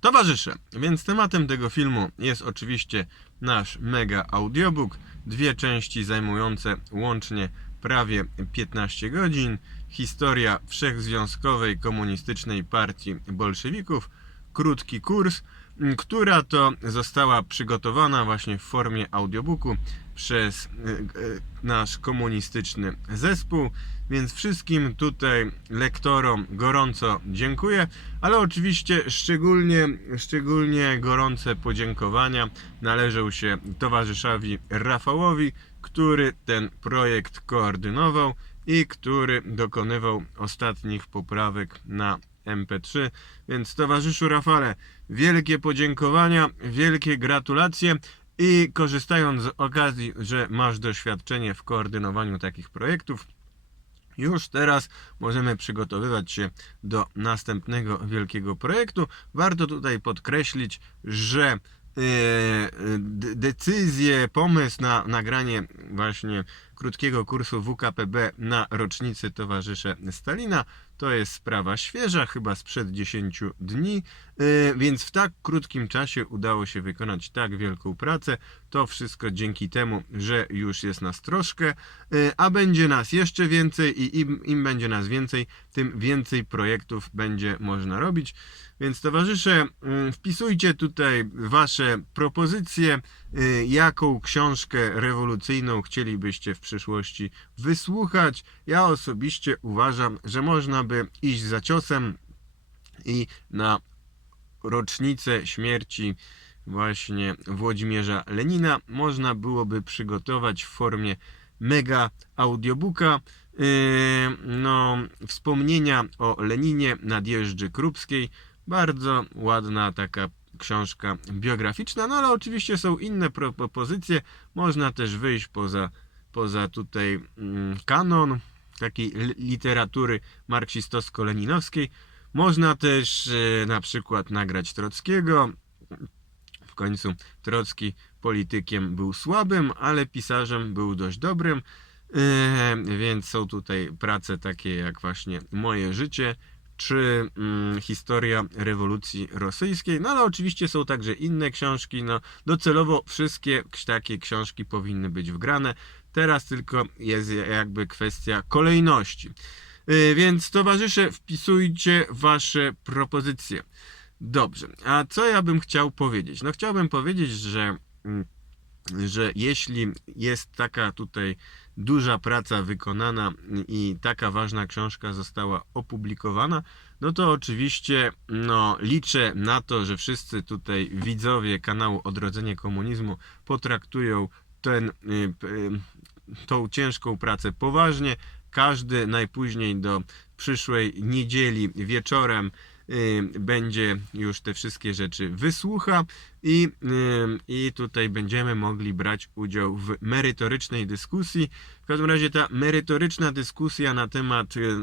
Towarzysze, więc tematem tego filmu jest oczywiście nasz mega audiobook. Dwie części zajmujące łącznie prawie 15 godzin. Historia Wszechzwiązkowej Komunistycznej Partii Bolszewików. Krótki kurs, która to została przygotowana właśnie w formie audiobooku przez e, e, nasz komunistyczny zespół. Więc wszystkim tutaj lektorom gorąco dziękuję, ale oczywiście szczególnie, szczególnie gorące podziękowania należą się towarzyszowi Rafałowi, który ten projekt koordynował i który dokonywał ostatnich poprawek na MP3. Więc towarzyszu Rafale, wielkie podziękowania, wielkie gratulacje i korzystając z okazji, że masz doświadczenie w koordynowaniu takich projektów, już teraz możemy przygotowywać się do następnego wielkiego projektu. Warto tutaj podkreślić, że e, decyzję, pomysł na nagranie właśnie krótkiego kursu WKPB na rocznicy Towarzysze Stalina to jest sprawa świeża, chyba sprzed 10 dni, więc w tak krótkim czasie udało się wykonać tak wielką pracę. To wszystko dzięki temu, że już jest nas troszkę, e, a będzie nas jeszcze więcej i im, im będzie nas więcej, tym więcej projektów będzie można robić. Więc towarzysze, wpisujcie tutaj wasze propozycje, y, jaką książkę rewolucyjną chcielibyście w przyszłości wysłuchać. Ja osobiście uważam, że można by iść za ciosem i na rocznicę śmierci właśnie Włodzimierza Lenina można byłoby przygotować w formie mega audiobooka yy, no, wspomnienia o Leninie Nadjeżdży Krupskiej. Bardzo ładna taka książka biograficzna, no ale oczywiście są inne pro- propozycje. Można też wyjść poza, poza tutaj mm, kanon takiej li- literatury marksistowsko-leninowskiej. Można też e, na przykład nagrać Trockiego. W końcu Trocki politykiem był słabym, ale pisarzem był dość dobrym. E, Więc są tutaj prace takie jak właśnie Moje życie czy mm, historia rewolucji rosyjskiej. No ale oczywiście są także inne książki. No, docelowo wszystkie takie książki powinny być wgrane. Teraz tylko jest jakby kwestia kolejności. Y, Więc towarzysze, wpisujcie wasze propozycje. Dobrze, a co ja bym chciał powiedzieć? No chciałbym powiedzieć, że, mm, że jeśli jest taka tutaj duża praca wykonana i taka ważna książka została opublikowana, no to oczywiście no, liczę na to, że wszyscy tutaj widzowie kanału Odrodzenie Komunizmu potraktują ten, y, y, tą ciężką pracę poważnie. Każdy najpóźniej do przyszłej niedzieli wieczorem będzie już te wszystkie rzeczy wysłucha i, y, i tutaj będziemy mogli brać udział w merytorycznej dyskusji. W każdym razie ta merytoryczna dyskusja na temat y,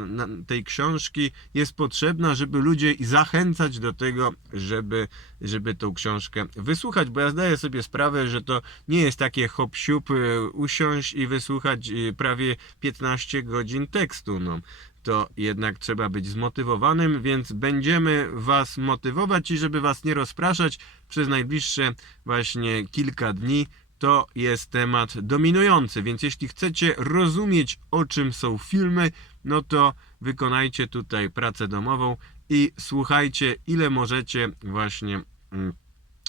tej książki jest potrzebna, żeby ludzie zachęcać do tego, żeby, żeby tą książkę wysłuchać, bo ja zdaję sobie sprawę, że to nie jest takie hop siup, y, usiąść i wysłuchać y, prawie 15 godzin tekstu. No to jednak trzeba być zmotywowanym, więc będziemy Was motywować i żeby Was nie rozpraszać przez najbliższe właśnie kilka dni, to jest temat dominujący, więc jeśli chcecie rozumieć o czym są filmy, no to wykonajcie tutaj pracę domową i słuchajcie ile możecie właśnie mm,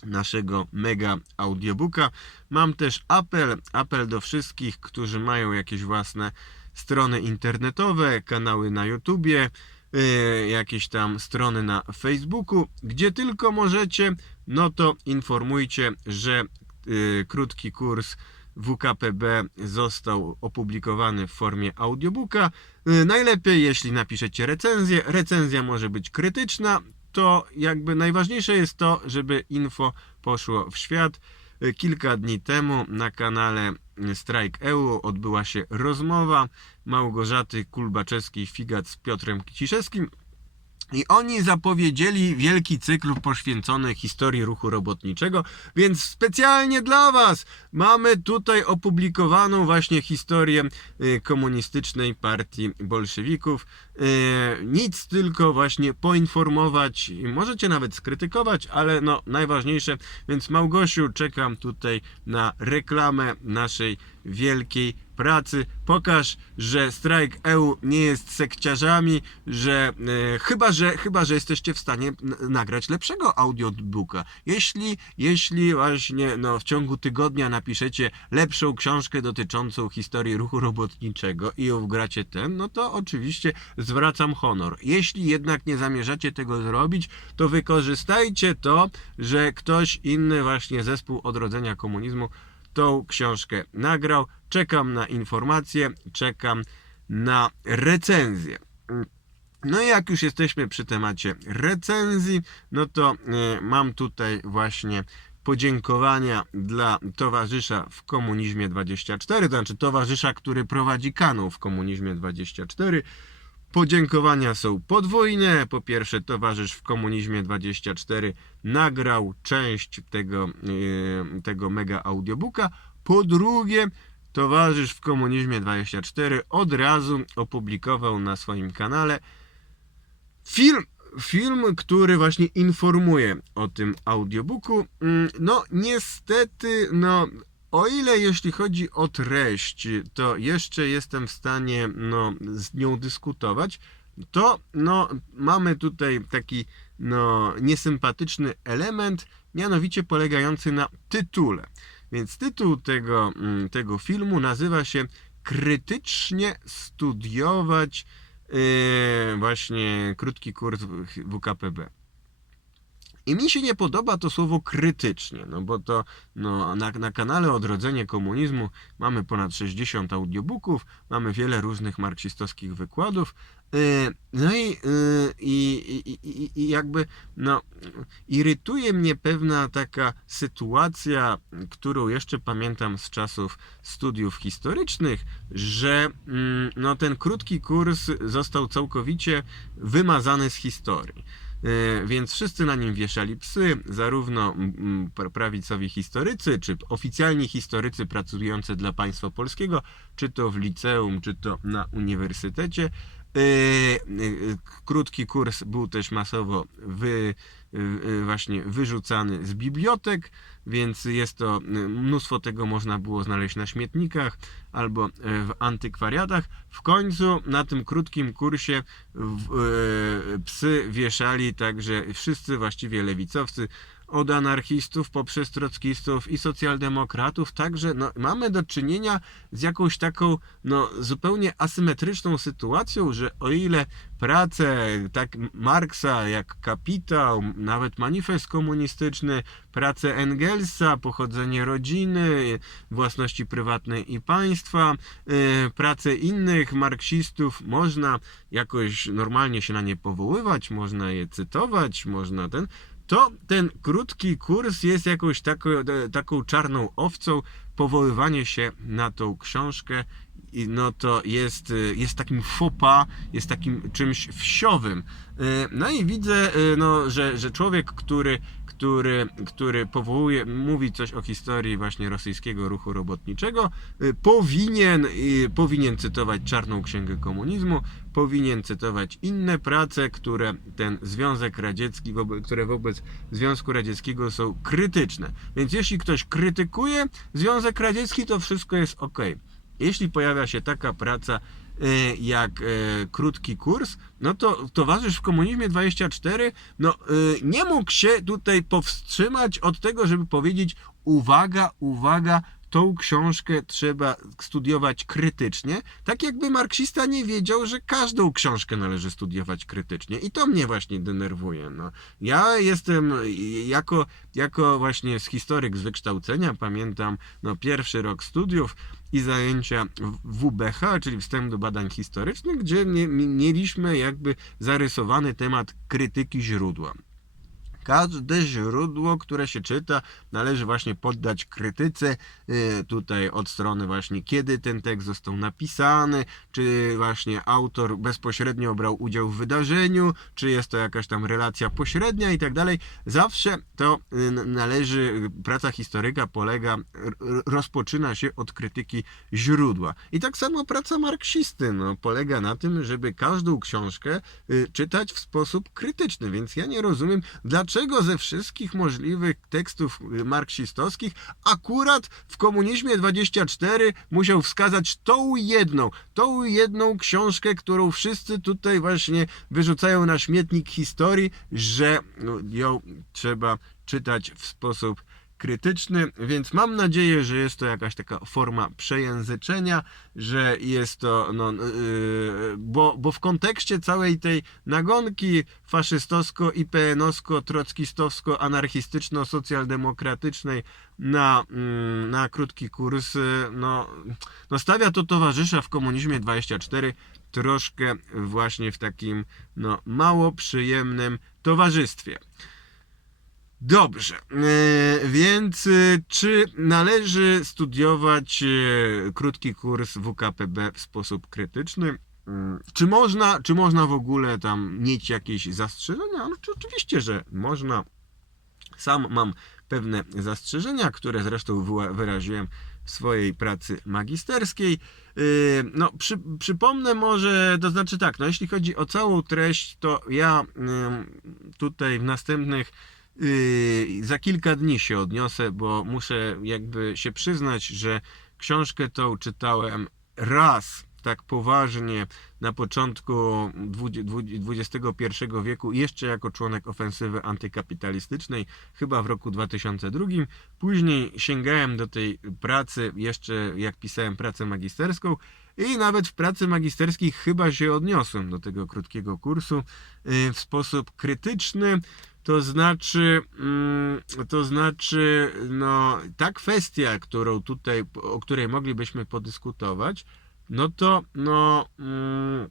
naszego mega audiobooka. Mam też apel, apel do wszystkich, którzy mają jakieś własne strony internetowe, kanały na YouTubie, yy, jakieś tam strony na Facebooku, gdzie tylko możecie, no to informujcie, że yy, krótki kurs WKPB został opublikowany w formie audiobooka. Yy, Najlepiej, jeśli napiszecie recenzję. Recenzja może być krytyczna, to jakby najważniejsze jest to, żeby info poszło w świat. Y, Kilka dni temu na kanale Strike EU odbyła się rozmowa Małgorzaty Kulbaczewskiej-Figat z Piotrem Kiciszewskim. I oni zapowiedzieli wielki cykl poświęcony historii ruchu robotniczego, więc specjalnie dla Was mamy tutaj opublikowaną właśnie historię y, komunistycznej partii bolszewików. Y, Nic tylko właśnie poinformować, możecie nawet skrytykować, ale no najważniejsze, więc Małgosiu, czekam tutaj na reklamę naszej wielkiej pracy. Pokaż, że strajk EU nie jest sekciarzami, że e, chyba, że chyba, że jesteście w stanie nagrać lepszego audiobooka. Jeśli, jeśli właśnie no, w ciągu tygodnia napiszecie lepszą książkę dotyczącą historii ruchu robotniczego i wgracie ten, no to oczywiście zwracam honor. Jeśli jednak nie zamierzacie tego zrobić, to wykorzystajcie to, że ktoś inny, właśnie zespół odrodzenia komunizmu, tą książkę nagrał. Czekam na informacje, czekam na recenzję. No i jak już jesteśmy przy temacie recenzji, no to e, mam tutaj właśnie podziękowania dla towarzysza w Komunizmie 24, to znaczy towarzysza, który prowadzi kanał w Komunizmie 24. Podziękowania są podwójne. Po pierwsze, towarzysz w Komunizmie 24 nagrał część tego, e, tego mega audiobooka. Po drugie, towarzysz w Komunizmie 24 od razu opublikował na swoim kanale film, film, który właśnie informuje o tym audiobooku. Mm, No, niestety, no. O ile jeśli chodzi o treść, to jeszcze jestem w stanie no, z nią dyskutować, to no, mamy tutaj taki no, niesympatyczny element, mianowicie polegający na tytule. Więc tytuł tego, mm, tego filmu nazywa się Krytycznie studiować yy, właśnie krótki kurs WKPB. I mi się nie podoba to słowo krytycznie, no bo to no, na, na kanale Odrodzenie Komunizmu mamy ponad 60 audiobooków, mamy wiele różnych marksistowskich wykładów. Yy, no i, yy, i, i, i, i jakby no, irytuje mnie pewna taka sytuacja, którą jeszcze pamiętam z czasów studiów historycznych, że mm, no, ten krótki kurs został całkowicie wymazany z historii. E, Więc wszyscy na nim wieszali psy, zarówno pra- prawicowi historycy, czy oficjalni historycy pracujący dla państwa polskiego, czy to w liceum, czy to na uniwersytecie. E, e, Krótki kurs był też masowo wy, e, właśnie wyrzucany z bibliotek, więc jest to mnóstwo tego można było znaleźć na śmietnikach albo w antykwariatach. W końcu na tym krótkim kursie psy wieszali także wszyscy właściwie lewicowcy, od anarchistów poprzez trockistów i socjaldemokratów, także no, mamy do czynienia z jakąś taką no, zupełnie asymetryczną sytuacją, że o ile prace tak Marksa jak Kapitał, nawet manifest komunistyczny, prace Engelsa, pochodzenie rodziny, własności prywatnej i państwa, y, prace innych marksistów można jakoś normalnie się na nie powoływać, można je cytować, można ten, to ten krótki kurs jest jakąś taką, e, taką czarną owcą, powoływanie się na tą książkę no to jest, y, jest takim pas, jest takim czymś wsiowym. Y, No i widzę, no, że, że człowiek, który, który, który powołuje, mówi coś o historii właśnie rosyjskiego ruchu robotniczego, powinien, powinien cytować Czarną Księgę Komunizmu, powinien cytować inne prace, które ten Związek Radziecki, które wobec Związku Radzieckiego są krytyczne. Więc jeśli ktoś krytykuje Związek Radziecki, to wszystko jest ok. Jeśli pojawia się taka praca e, jak e, krótki kurs, no to towarzysz w komunizmie 24 no, e, nie mógł się tutaj powstrzymać od tego, żeby powiedzieć uwaga, uwaga, tą książkę trzeba studiować krytycznie, tak jakby marksista nie wiedział, że każdą książkę należy studiować krytycznie. I to mnie właśnie denerwuje. No. Ja jestem jako, jako właśnie historyk z wykształcenia, pamiętam no, pierwszy rok studiów i zajęcia w WBH, czyli wstęp do badań historycznych, gdzie mie- mi- mieliśmy jakby zarysowany temat krytyki źródła. Każde źródło, które się czyta, należy właśnie poddać krytyce. y, Tutaj od strony właśnie, kiedy ten tekst został napisany, czy właśnie autor bezpośrednio brał udział w wydarzeniu, czy jest to jakaś tam relacja pośrednia i tak dalej. Zawsze to y, należy, praca historyka polega, rozpoczyna się od krytyki źródła. I tak samo praca marksisty no, polega na tym, żeby każdą książkę y, czytać w sposób krytyczny, więc ja nie rozumiem, dlaczego ze wszystkich możliwych tekstów y, marksistowskich akurat w komunizmie 24 musiał wskazać tą jedną, tą jedną książkę, którą wszyscy tutaj właśnie wyrzucają na śmietnik historii, że no, ją trzeba czytać w sposób krytyczny, więc mam nadzieję, że jest to jakaś taka forma przejęzyczenia, że jest to, no, yy, bo, bo w kontekście całej tej nagonki faszystowsko-IPN-owsko-trockistowsko-anarchistyczno-socjaldemokratycznej na, mm, na krótki kurs, yy, no, no stawia to towarzysza w komunizmie 24 troszkę właśnie w takim no, mało przyjemnym towarzystwie. Dobrze, e, więc e, czy należy studiować e, krótki kurs WKPB w sposób krytyczny? Mm, Czy można, czy można w ogóle tam mieć jakieś zastrzeżenia? No, czy oczywiście, że można. Sam mam pewne zastrzeżenia, które zresztą wyraziłem w swojej pracy magisterskiej. No, przy, przypomnę może, to znaczy tak, no jeśli chodzi o całą treść, to ja tutaj w następnych Yy, za kilka dni się odniosę, bo muszę jakby się przyznać, że książkę tą czytałem raz tak poważnie na początku XXI wieku, jeszcze jako członek ofensywy antykapitalistycznej, chyba w roku 2002. Później sięgałem do tej pracy, jeszcze jak pisałem pracę magisterską, i nawet w pracy magisterskiej chyba się odniosłem do tego krótkiego kursu yy, w sposób krytyczny. To znaczy, mm, to znaczy, no, ta kwestia, którą tutaj, o której moglibyśmy podyskutować, no to, no, mm,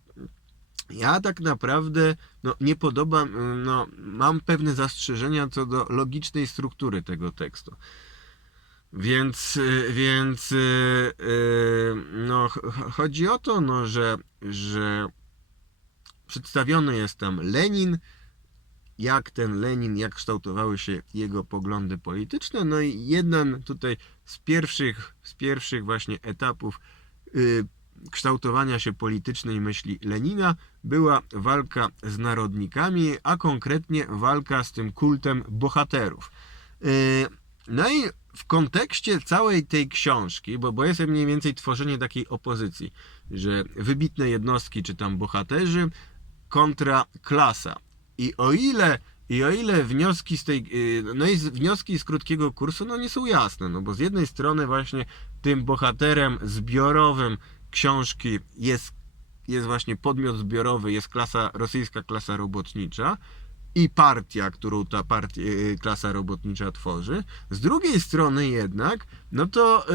ja tak naprawdę, no, nie podoba, no, mam pewne zastrzeżenia co do logicznej struktury tego tekstu. Więc, więc, y, y, no, ch- ch- chodzi o to, no, że, że przedstawiony jest tam Lenin, jak ten Lenin, jak kształtowały się jego poglądy polityczne. No i jeden tutaj z pierwszych, z pierwszych właśnie etapów y, kształtowania się politycznej myśli Lenina była walka z narodnikami, a konkretnie walka z tym kultem bohaterów. Y, no i w kontekście całej tej książki, bo, bo jest mniej więcej tworzenie takiej opozycji, że wybitne jednostki czy tam bohaterzy kontra klasa. I o ile i o ile wnioski z tej yy, no i wnioski z krótkiego kursu no nie są jasne, no bo z jednej strony właśnie tym bohaterem zbiorowym książki jest jest właśnie podmiot zbiorowy, jest klasa rosyjska klasa robotnicza i partia, którą ta partia, yy, klasa robotnicza tworzy. Z drugiej strony jednak, no to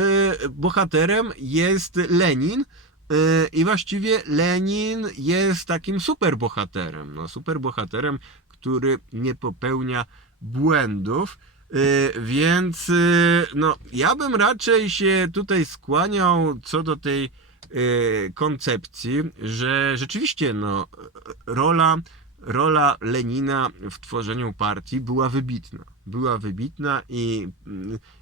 bohaterem jest Lenin, I właściwie Lenin jest takim superbohaterem. No, superbohaterem, który nie popełnia błędów. Yy, Więc yy, no, ja bym raczej się tutaj skłaniał co do tej koncepcji, że rzeczywiście no, rola, rola Lenina w tworzeniu partii była wybitna. Była wybitna i,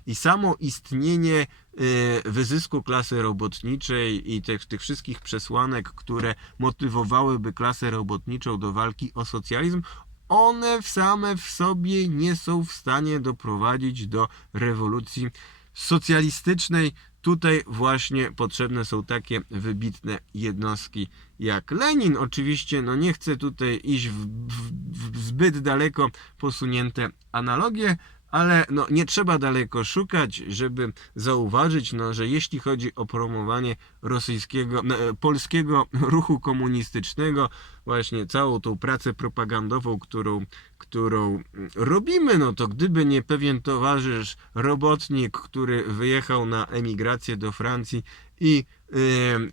i samo istnienie y, wyzysku klasy robotniczej i tych, tych wszystkich przesłanek, które motywowałyby klasę robotniczą do walki o socjalizm, one same w sobie nie są w stanie doprowadzić do rewolucji socjalistycznej. Tutaj właśnie potrzebne są takie wybitne jednostki jak Lenin. Oczywiście, no nie chcę tutaj iść w, w, w zbyt daleko posunięte analogie, ale no, nie trzeba daleko szukać, żeby zauważyć, no, że jeśli chodzi o promowanie rosyjskiego, no, e, polskiego ruchu komunistycznego, właśnie całą tą pracę propagandową, którą, którą robimy, no to gdyby nie pewien towarzysz, robotnik, który wyjechał na emigrację do Francji i,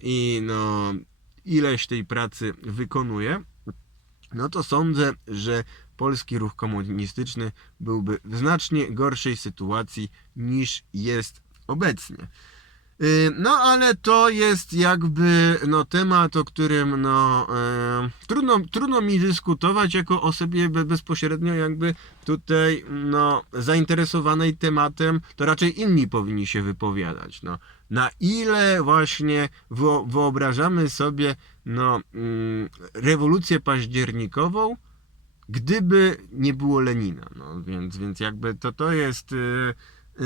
i no, ileś tej pracy wykonuje, no to sądzę, że polski ruch komunistyczny byłby w znacznie gorszej sytuacji niż jest obecnie. Y, No ale to jest jakby no, temat, o którym no, e, trudno, trudno mi dyskutować jako osobie be- bezpośrednio jakby tutaj no, zainteresowanej tematem, to raczej inni powinni się wypowiadać. No. Na ile właśnie wyo- wyobrażamy sobie no, mm, rewolucję październikową, gdyby nie było Lenina. No, więc, więc jakby to, to jest... y, Yy,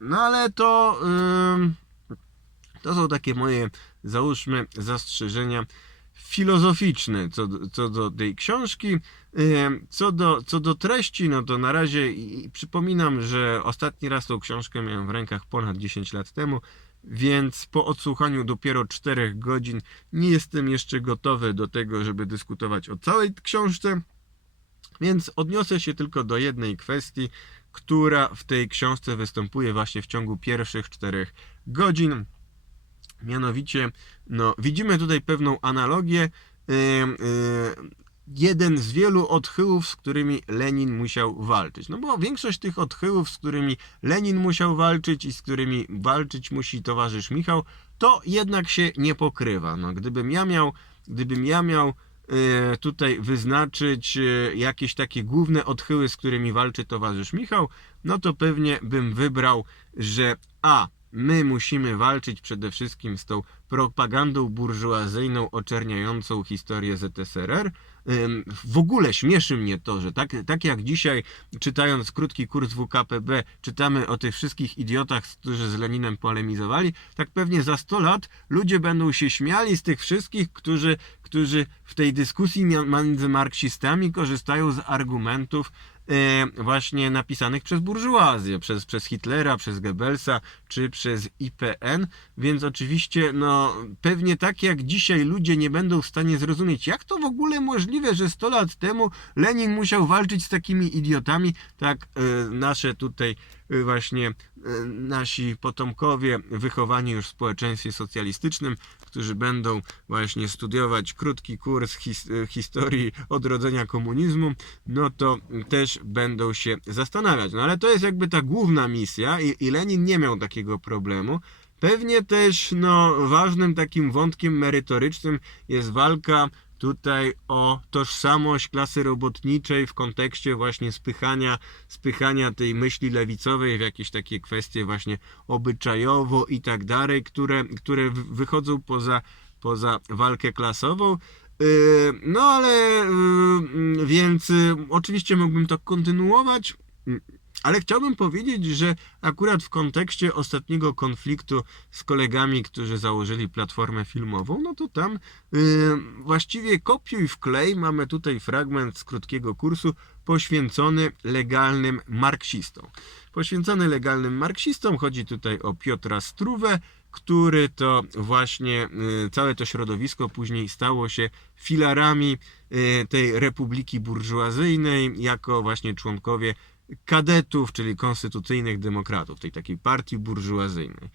no ale to yy, to są takie moje, załóżmy, zastrzeżenia filozoficzne co, co do tej książki. Yy, Co do, co do treści, no to na razie i przypominam, że ostatni raz tą książkę miałem w rękach ponad 10 lat temu, więc po odsłuchaniu dopiero 4 godzin nie jestem jeszcze gotowy do tego, żeby dyskutować o całej książce, więc odniosę się tylko do jednej kwestii, która w tej książce występuje właśnie w ciągu pierwszych czterech godzin. Mianowicie, no, widzimy tutaj pewną analogię. Jeden z wielu odchyłów, z którymi Lenin musiał walczyć. No bo większość tych odchyłów, z którymi Lenin musiał walczyć i z którymi walczyć musi towarzysz Michał, to jednak się nie pokrywa. No, gdybym ja miał, gdybym ja miał e, tutaj wyznaczyć e, jakieś takie główne odchyły, z którymi walczy towarzysz Michał, no to pewnie bym wybrał, że a my musimy walczyć przede wszystkim z tą propagandą burżuazyjną oczerniającą historię ZSRR. W ogóle śmieszy mnie to, że tak, tak jak dzisiaj czytając krótki kurs WKPB czytamy o tych wszystkich idiotach, którzy z Leninem polemizowali, tak pewnie za 100 lat ludzie będą się śmiali z tych wszystkich, którzy, którzy w tej dyskusji między marksistami korzystają z argumentów właśnie napisanych przez burżuazję, przez, przez Hitlera, przez Goebbelsa czy przez IPN, więc oczywiście no pewnie tak jak dzisiaj ludzie nie będą w stanie zrozumieć, jak to w ogóle możliwe, że 100 lat temu Lenin musiał walczyć z takimi idiotami, tak e, nasze tutaj e, właśnie e, nasi potomkowie wychowani już w społeczeństwie socjalistycznym, którzy będą właśnie studiować krótki kurs his, e, historii odrodzenia komunizmu, no to też będą się zastanawiać. No ale to jest jakby ta główna misja i, i Lenin nie miał takiego problemu. Pewnie też no, ważnym takim wątkiem merytorycznym jest walka tutaj o tożsamość klasy robotniczej w kontekście właśnie spychania, spychania tej myśli lewicowej w jakieś takie kwestie właśnie obyczajowo i tak dalej, które, które wy- wychodzą poza, poza walkę klasową. Yy, No ale yy, więc yy, oczywiście mógłbym to kontynuować, yy, ale chciałbym powiedzieć, że akurat w kontekście ostatniego konfliktu z kolegami, którzy założyli platformę filmową, no to tam yy, właściwie kopiuj w klej mamy tutaj fragment z krótkiego kursu poświęcony legalnym marksistom. Poświęcony legalnym marksistom chodzi tutaj o Piotra Struwę, który to właśnie y, całe to środowisko później stało się filarami y, tej republiki burżuazyjnej jako właśnie członkowie kadetów, czyli konstytucyjnych demokratów, tej takiej partii burżuazyjnej.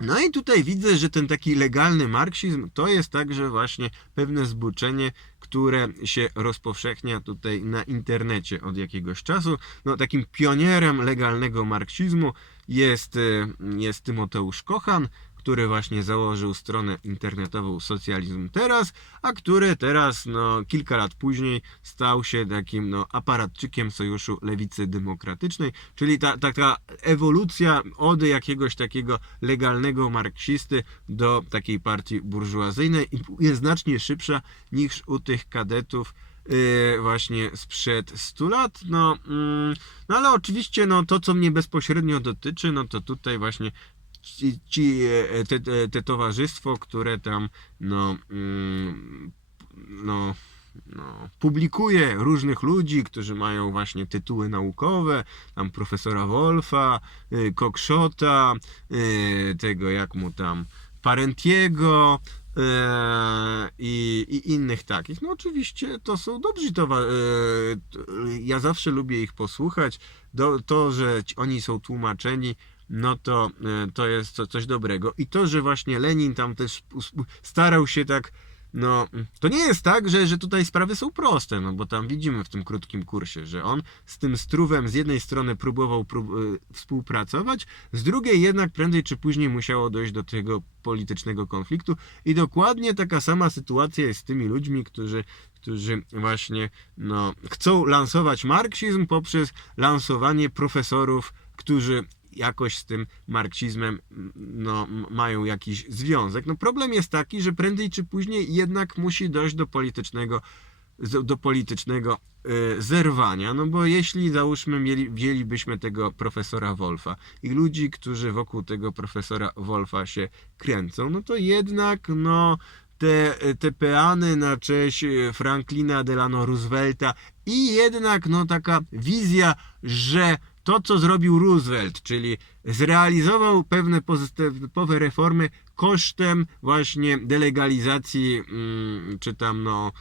No i tutaj widzę, że ten taki legalny marksizm to jest także właśnie pewne zboczenie, które się rozpowszechnia tutaj na internecie od jakiegoś czasu. No takim pionierem legalnego marksizmu jest, y, jest Tymoteusz Kochan, który właśnie założył stronę internetową Socjalizm Teraz, a który teraz, no, kilka lat później stał się takim, no, aparatczykiem Sojuszu Lewicy Demokratycznej, czyli ta, taka ewolucja od jakiegoś takiego legalnego marksisty do takiej partii burżuazyjnej jest znacznie szybsza niż u tych kadetów yy, właśnie sprzed 100 lat. No, mm, no ale oczywiście no, to, co mnie bezpośrednio dotyczy, no to tutaj właśnie ci, e, te, te, te towarzystwo, które tam no, mm, no, no, publikuje różnych ludzi, którzy mają właśnie tytuły naukowe, tam profesora Wolfa, y, Kokszota, y, tego jak mu tam Parentiego y, i, i innych takich. No oczywiście to są dobrzy towarzysze. Ja zawsze lubię ich posłuchać. Do, to, że oni są tłumaczeni no to, e, to jest co, coś dobrego. I to, że właśnie Lenin tam też starał się tak no, to nie jest tak, że, że tutaj sprawy są proste, no bo tam widzimy w tym krótkim kursie, że on z tym struwem z jednej strony próbował prób, y, współpracować, z drugiej jednak prędzej czy później musiało dojść do tego politycznego konfliktu i dokładnie taka sama sytuacja jest z tymi ludźmi, którzy, którzy właśnie no, chcą lansować marksizm poprzez lansowanie profesorów, którzy jakoś z tym marksizmem no, m- mają jakiś związek. No problem jest taki, że prędzej czy później jednak musi dojść do politycznego do politycznego y, zerwania, no bo jeśli załóżmy mieli, wzięlibyśmy tego profesora Wolfa i ludzi, którzy wokół tego profesora Wolfa się kręcą, no to jednak no te, te peany na cześć y, Franklina Delano Roosevelta i jednak no taka wizja, że to co zrobił Roosevelt, czyli zrealizował pewne pozytywowe reformy kosztem właśnie delegalizacji, mm, czy tam no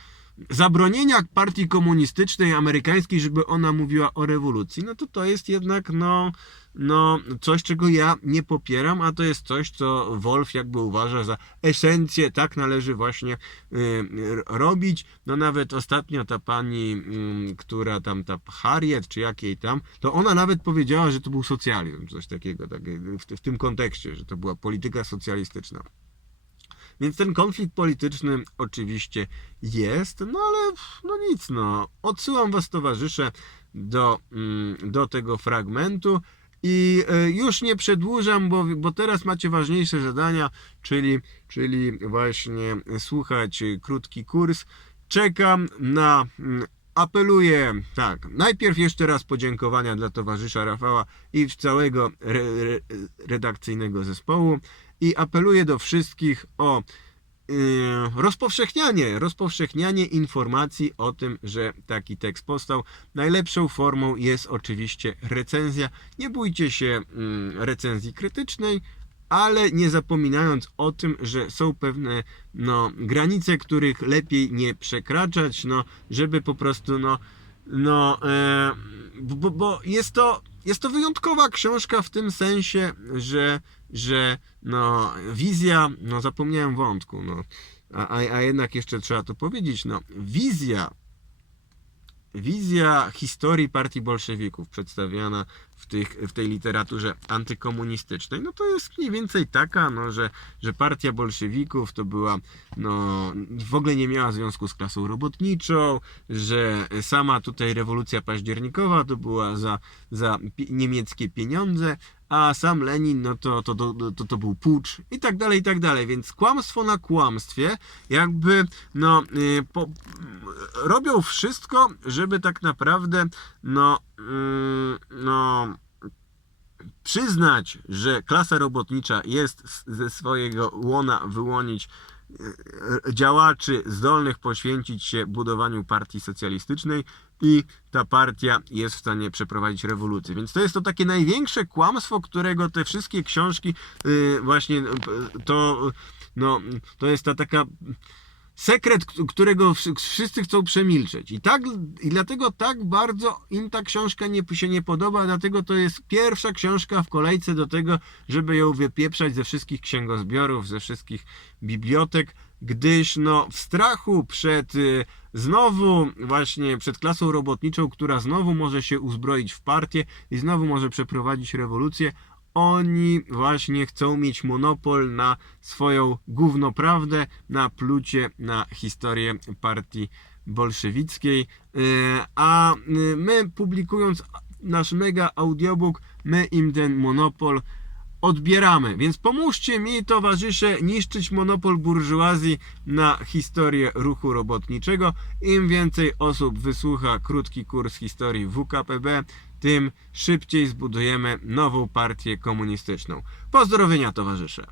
zabronienia partii komunistycznej amerykańskiej, żeby ona mówiła o rewolucji, no to to jest jednak no, no coś, czego ja nie popieram, a to jest coś, co Wolf jakby uważa za esencję, tak należy właśnie y, robić. No nawet ostatnio ta pani, y, która tam, ta Harriet, czy jakiej tam, to ona nawet powiedziała, że to był socjalizm, coś takiego, tak, w, w tym kontekście, że to była polityka socjalistyczna. Więc ten konflikt polityczny oczywiście jest, no ale no nic, no. Odsyłam Was, towarzysze, do, mm, do tego fragmentu i e, już nie przedłużam, bo, bo teraz macie ważniejsze zadania, czyli, czyli właśnie słuchać e, krótki kurs. Czekam na. mm, Apeluję, tak, najpierw jeszcze raz podziękowania dla towarzysza Rafała i całego re, re, redakcyjnego zespołu i apeluję do wszystkich o yy, rozpowszechnianie, rozpowszechnianie informacji o tym, że taki tekst powstał. Najlepszą formą jest oczywiście recenzja. Nie bójcie się mm, recenzji krytycznej, ale nie zapominając o tym, że są pewne no, granice, których lepiej nie przekraczać, no, żeby po prostu no, no, e, bo, bo jest to jest to wyjątkowa książka w tym sensie, że, że no, wizja, no zapomniałem wątku, no, a, a a jednak jeszcze trzeba to powiedzieć, no, wizja, wizja historii partii bolszewików przedstawiana w, tych, w tej literaturze antykomunistycznej, no to jest mniej więcej taka, no, że, że partia bolszewików to była, no, w ogóle nie miała związku z klasą robotniczą, że sama tutaj rewolucja październikowa to była za, za niemieckie pieniądze, a sam Lenin, no to, to, to, to, to był pucz i tak dalej, i tak dalej, więc kłamstwo na kłamstwie, jakby, no, y, po, robią wszystko, żeby tak naprawdę, no, mm, no, przyznać, że klasa robotnicza jest ze swojego łona wyłonić e, działaczy zdolnych poświęcić się budowaniu partii socjalistycznej i ta partia jest w stanie przeprowadzić rewolucję. Więc to jest to takie największe kłamstwo, którego te wszystkie książki y, właśnie y, to no to jest ta taka sekret, którego wsz- wszyscy chcą przemilczeć. I, tak, I dlatego tak bardzo im ta książka nie, się nie podoba, dlatego to jest pierwsza książka w kolejce do tego, żeby ją wypieprzać ze wszystkich księgozbiorów, ze wszystkich bibliotek, gdyż no, w strachu przed y, znowu właśnie przed klasą robotniczą, która znowu może się uzbroić w partię i znowu może przeprowadzić rewolucję, oni właśnie chcą mieć monopol na swoją gównoprawdę, na plucie na historię partii bolszewickiej. Yy, A yy, my publikując nasz mega audiobook, my im ten monopol odbieramy. Więc pomóżcie mi, towarzysze, niszczyć monopol burżuazji na historię ruchu robotniczego. Im więcej osób wysłucha krótki kurs historii WKPB, tym szybciej zbudujemy nową partię komunistyczną. Pozdrowienia, towarzysze.